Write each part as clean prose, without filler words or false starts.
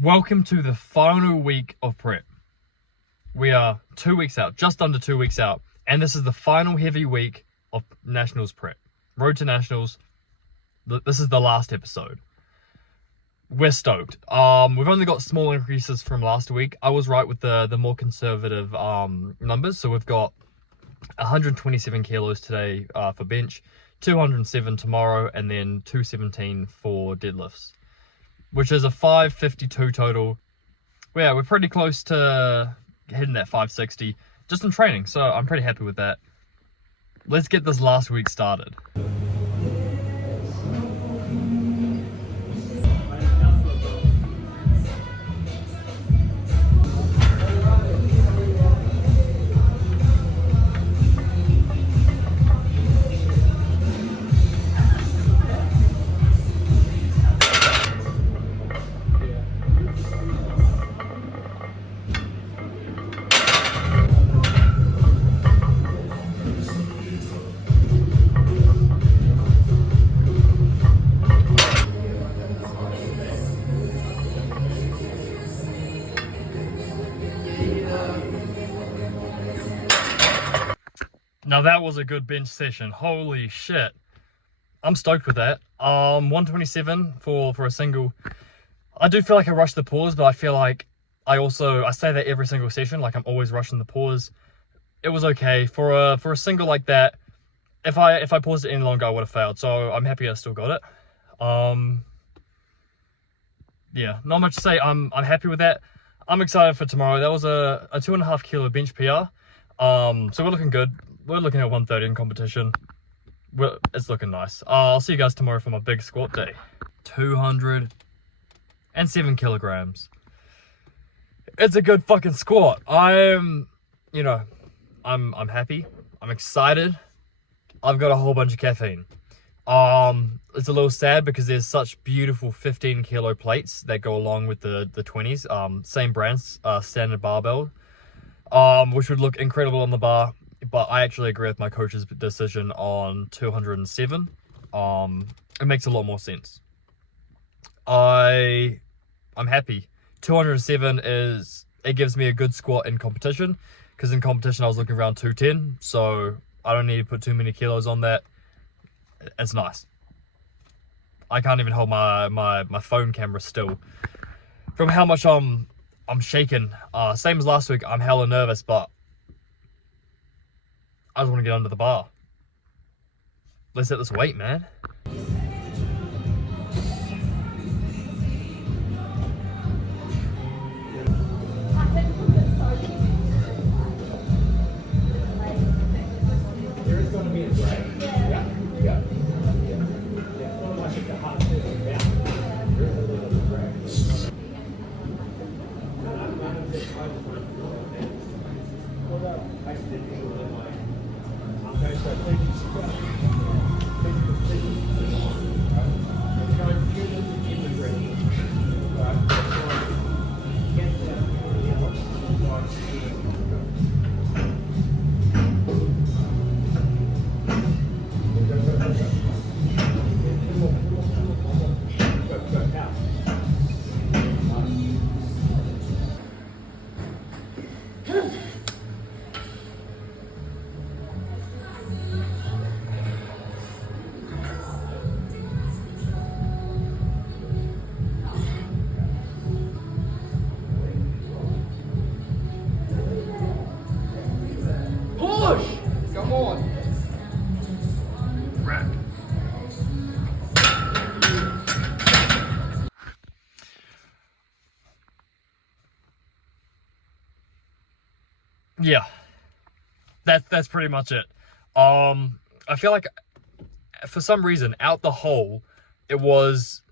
Welcome to the final week of prep. We are 2 weeks out, just under 2 weeks out, and this is the final heavy week of Nationals prep. Road to Nationals. This is the last episode. We're stoked. We've only got small increases from last week. I was right with the more conservative numbers. So we've got 127 kilos today for bench, 207 tomorrow, and then 217 for deadlifts, which is a 552 total. Yeah, we're pretty close to hitting that 560 just in training, so I'm pretty happy with that. Let's get this last week started. Now that was a good bench session. Holy shit. I'm stoked with that. 127 for a single. I do feel like I rushed the pause, but I feel like I say that every single session, like I'm always rushing the pause. It was okay. For a single like that, if I paused it any longer, I would have failed. So I'm happy I still got it. Yeah, not much to say. I'm happy with that. I'm excited for tomorrow. That was a 2.5 kilo bench PR. So we're looking good. We're looking at 130 in competition. It's looking nice. I'll see you guys tomorrow for my big squat day. 207 kilograms. It's a good fucking squat. I'm happy. I'm excited. I've got a whole bunch of caffeine. It's a little sad because there's such beautiful 15 kilo plates that go along with the 20s. Same brands, standard barbell, which would look incredible on the bar. But I actually agree with my coach's decision on 207. It makes a lot more sense. I'm happy. 207 it gives me a good squat in competition, because in competition I was looking around 210, so I don't need to put too many kilos on that. It's nice. I can't even hold my phone camera still from how much I'm shaking. Same as last week, I'm hella nervous, but I just want to get under the bar. Let's hit this weight, man. Come on. Rack. Yeah. That's pretty much it. I feel like for some reason out the hole it was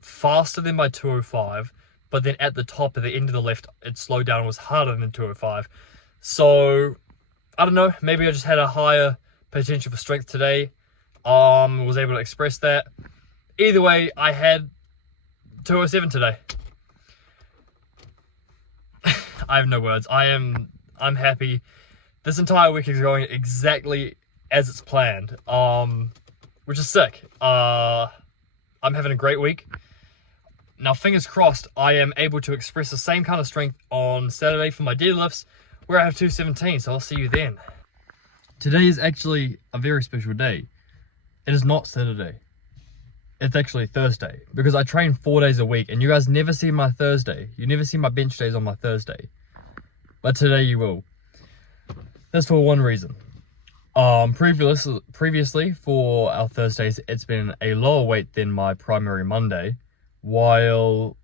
faster than my 205, but then at the top at the end of the lift it slowed down and was harder than 205. So I don't know, maybe I just had a higher potential for strength today. Was able to express that. Either way, I had 207 today. I have no words. I'm happy. This entire week is going exactly as it's planned, which is sick. I'm having a great week. Now, fingers crossed, I am able to express the same kind of strength on Saturday for my deadlifts, where I have 217, so I'll see you then. Today is actually a very special day. It is not Saturday. It's actually Thursday, because I train 4 days a week, and you guys never see my Thursday. You never see my bench days on my Thursday. But today you will. That's for one reason. Previously for our Thursdays, it's been a lower weight than my primary Monday, while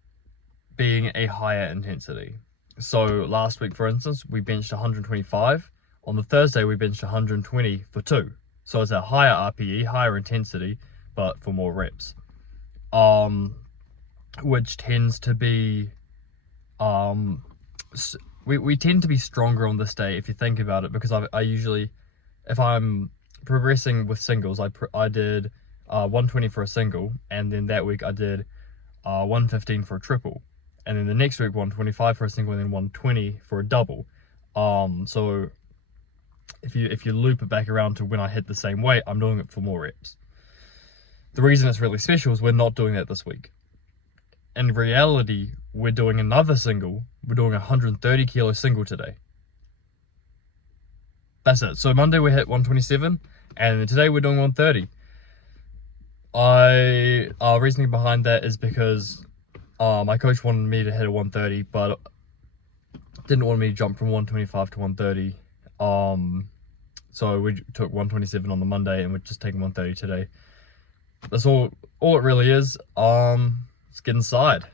being a higher intensity. So last week, for instance, we benched 125. On the Thursday, we benched 120 for 2. So it's a higher RPE, higher intensity, but for more reps. Which tends to be, we tend to be stronger on this day if you think about it, because I usually, if I'm progressing with singles, I did 120 for a single, and then that week I did 115 for a triple, and then the next week 125 for a single, and then 120 for a double. So if you loop it back around to when I hit the same weight, I'm doing it for more reps. The reason it's really special is we're not doing that this week. In reality, we're doing another single. We're doing a 130 kilo single today. That's it. So Monday we hit 127, and today we're doing 130. Reasoning behind that is because my coach wanted me to hit a 130, but didn't want me to jump from 125 to 130. So we took 127 on the Monday, and we're just taking 130 today. That's all it really is. Let's get inside.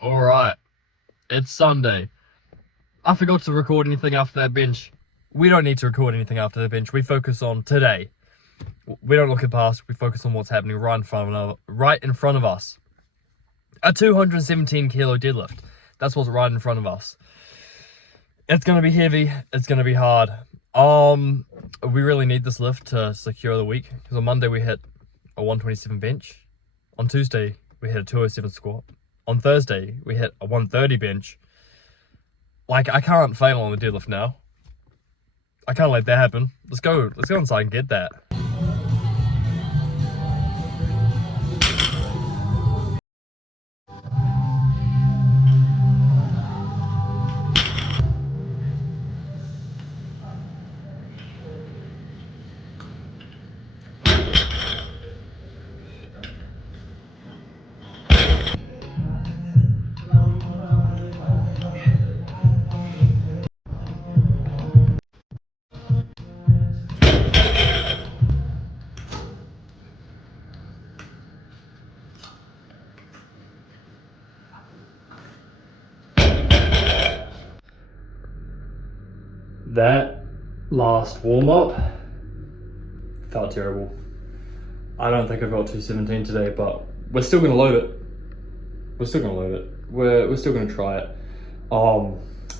Alright, it's Sunday. I forgot to record anything after that bench. We don't need to record anything after the bench. We focus on today. We don't look at past, we focus on what's happening right in front of us. A 217 kilo deadlift. That's what's right in front of us. It's gonna be heavy, it's gonna be hard. We really need this lift to secure the week, because on Monday we hit a 127 bench. On Tuesday we hit a 207 squat. On Thursday we hit a 130 bench. Like, I can't fail on the deadlift now. I can't let that happen. Let's go inside and get that. That last warm-up felt terrible. I don't think I got 217 today, but we're still gonna load it. We're still gonna try it.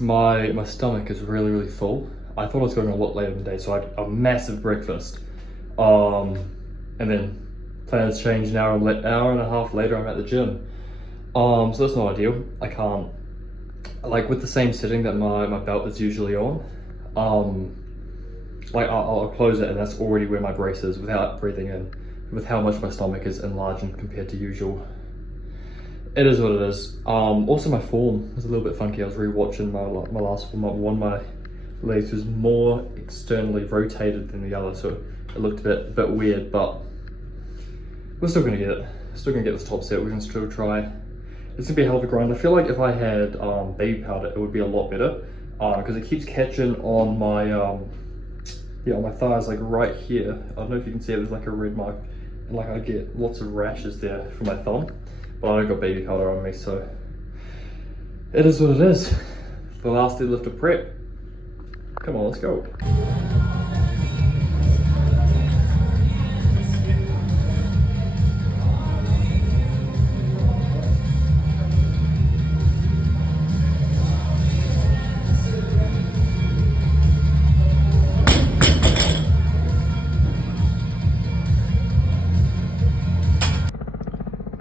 My stomach is really full. I thought I was going a lot later in the day, so I had a massive breakfast. And then plans changed. An hour and a half later, I'm at the gym. So that's not ideal. I can't, like, with the same setting that my belt is usually on, like I'll close it, and that's already where my brace is without breathing in, with how much my stomach is enlarging compared to usual. It is what it is. Also my form was a little bit funky. I was rewatching my last warm up. One of my legs was more externally rotated than the other, so it looked a bit weird, but we're still gonna get it. Still gonna get this top set. We can still try. It's gonna be a hell of a grind. I feel like if I had baby powder, it would be a lot better, because it keeps catching on my yeah, my thigh is like right here. I don't know if you can see it, there's like a red mark. And like I get lots of rashes there from my thumb. But I don't got baby powder on me, so it is what it is. The last deadlift of prep. Come on, let's go.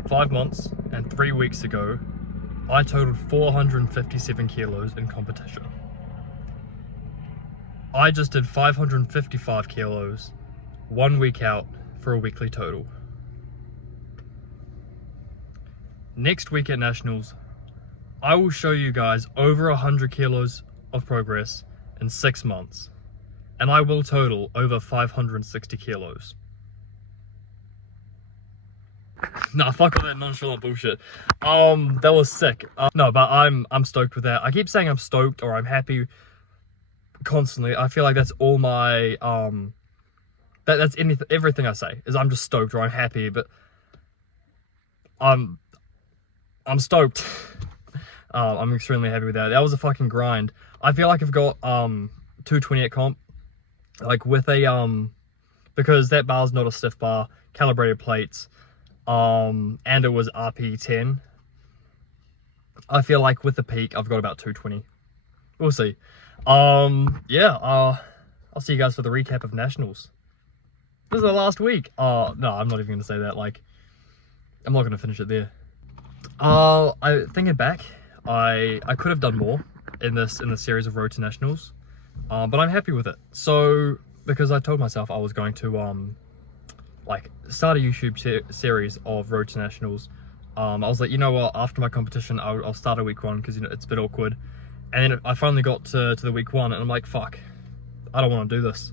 Five months and 3 weeks ago, I totaled 457 kilos in competition. I just did 555 kilos 1 week out for a weekly total. Next week at Nationals, I will show you guys over 100 kilos of progress in 6 months, and I will total over 560 kilos. Nah, fuck all that nonchalant bullshit. That was sick. No, but I'm stoked with that. I keep saying I'm stoked or I'm happy constantly. I feel like that's all my that's everything I say is I'm just stoked or I'm happy, but I'm stoked. I'm extremely happy with that. That was a fucking grind. I feel like I've got 220 at comp, like with a because that bar's not a stiff bar, calibrated plates. And it was RP10. I feel like with the peak, I've got about 220. We'll see. Yeah, I'll see you guys for the recap of Nationals. This is the last week. No, I'm not even going to say that. Like, I'm not going to finish it there. Thinking back, I could have done more in this series of Road to Nationals. But I'm happy with it. So, because I told myself I was going to, like start a YouTube series of Road to Nationals. I was like, you know what, after my competition I'll start a week one because, you know, it's a bit awkward. And then I finally got to the week one and I'm like, fuck, I don't want to do this.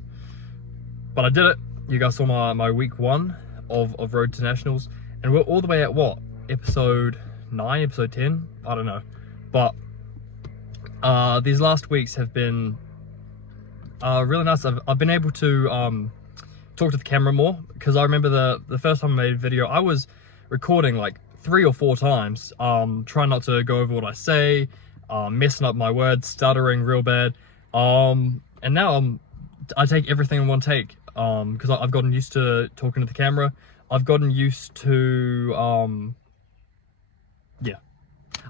But I did it. You guys saw my week one of Road to Nationals, and we're all the way at what, episode 9, episode 10, I don't know. But these last weeks have been really nice. I've been able to talk to the camera more, because I remember the first time I made a video, I was recording like 3 or 4 times, trying not to go over what I say, messing up my words, stuttering real bad, and now I take everything in one take, because I've gotten used to talking to the camera. I've gotten used to yeah,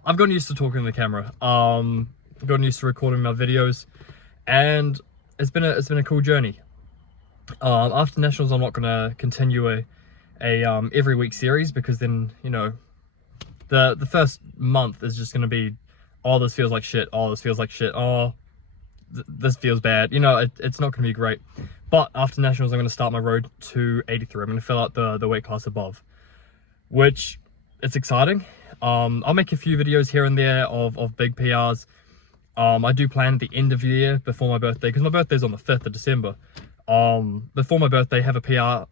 I've gotten used to talking to the camera. I've gotten used to recording my videos, and it's been a cool journey. After Nationals, I'm not gonna continue a every week series, because then, you know, the first month is just gonna be, oh, this feels like shit, oh, this feels like shit, oh, this feels bad, you know, it's not gonna be great. But after Nationals, I'm gonna start my road to 83. I'm gonna fill out the weight class above, which it's exciting. I'll make a few videos here and there of big PRs. I do plan at the end of the year, before my birthday, because my birthday's on the 5th of December. Before my birthday, have a PR,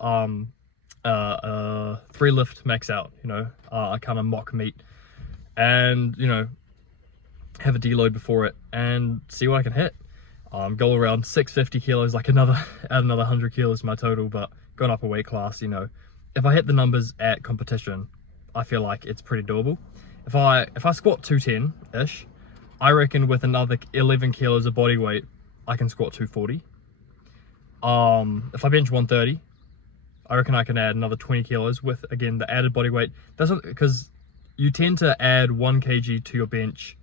3 lift max out, you know, a kind of mock meet, and, you know, have a deload before it and see what I can hit. Go around 650 kilos, like add another 100 kilos to my total, but going up a weight class, you know, if I hit the numbers at competition, I feel like it's pretty doable. If I squat 210-ish, I reckon with another 11 kilos of body weight, I can squat 240. If I bench 130, I reckon I can add another 20 kilos with, again, the added body weight. That's not, because you tend to add 1 kg to your bench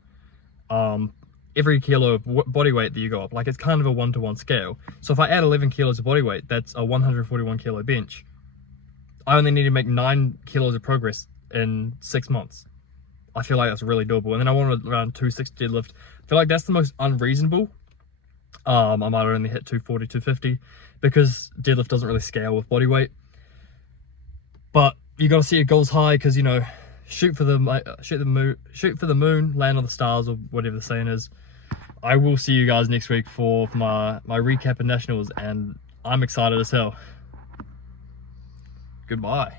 every kilo of body weight that you go up. Like, it's kind of a 1-to-1 scale. So if I add 11 kilos of body weight, that's a 141 kilo bench. I only need to make 9 kilos of progress in 6 months. I feel like that's really doable. And then I want around 260 deadlift. I feel like that's the most unreasonable. I might only hit 240, 250, because deadlift doesn't really scale with body weight. But you got to set your goals high, because, you know, shoot for the moon, land on the stars, or whatever the saying is. I will see you guys next week for my recap of Nationals, and I'm excited as hell. Goodbye.